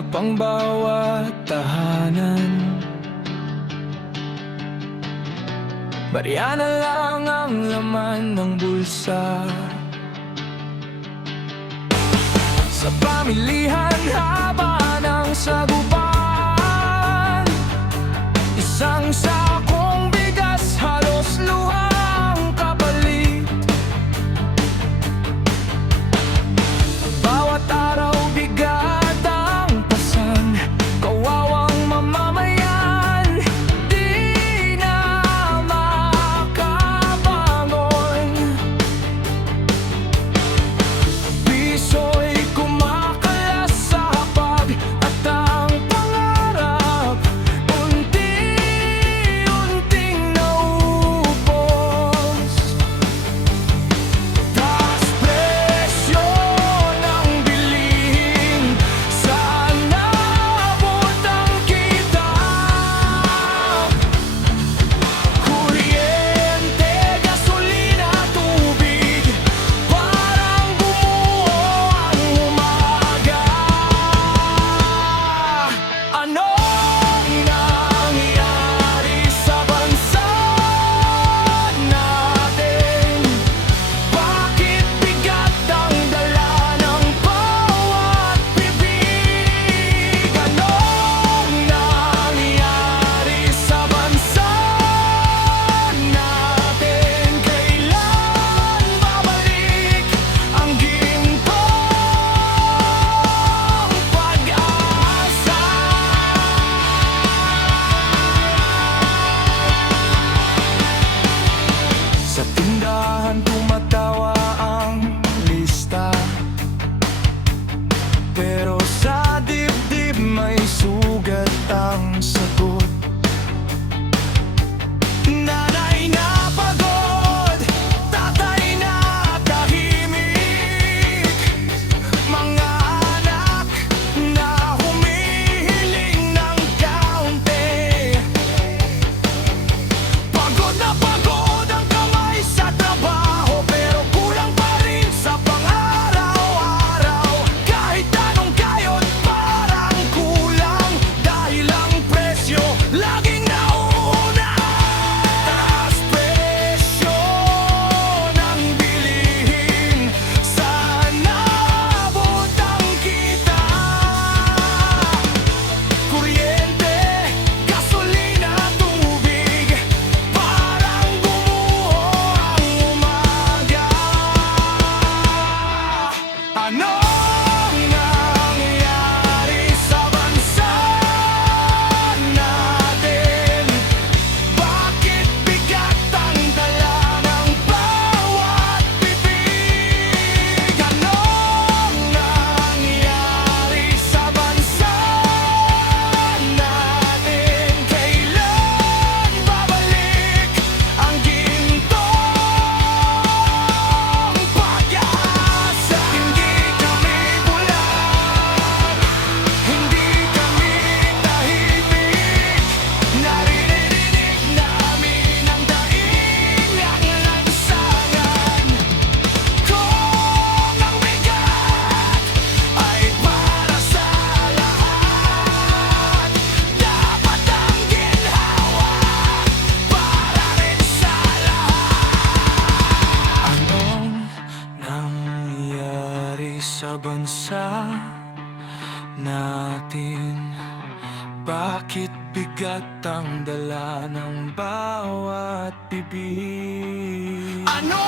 mahirap ang bawat tahanan. Barya na lang ang laman ng bulsa. Sa pamilihan haba ng sagupan, isang sakong bigas halos luhang kapalit. Bawat araw bigat ang pasan, kawawang mamamayan di na makabangon. Piso'y kumakalas sa hapag at ang pangarap unti-unting naubos. Taas presyo ng bilihin, sana abot ang kita. Kuryente, gasolina, tubig, parang bumuo ang umaga. Anong nangyari sa bansa natin? Bakit bigat ang dala ng bawat bibig? Anong nangyari sa bansa natin? Kailan babalik ang gintong pag-asa? Sa tindahan tumatawa ang lista, pero sa dibdib may sugat ang sagot. Nanay na pagod, tatay na tahimik, mga anak na humihiling ng kaunti. Pagod na pagod ang kamay sa trabaho, pero kulang pa rin sa pang-araw-araw. Kahit anong kayod parang kulang, dahil ang presyo laging nauuna. Taas presyo ng bilihin, sana abot ang kita. Kuryente, gasolina, tubig, parang bumuo ang umaga. Anong nangyari sa bansa natin? Bakit bigat ang dala ng bawat bibig? Anong nangyari sa bansa natin? Kailan babalik ang gintong pag-asa? Hindi kami bulag, hindi kami tahimik, naririnig namin ang daing ng lansangan. Kung ang bigat ay para sa lahat, dapat ang ginhawa para rin sa lahat. Anong nangyari sa bansa natin? Bakit bigat ang dala ng bawat bibig? Ano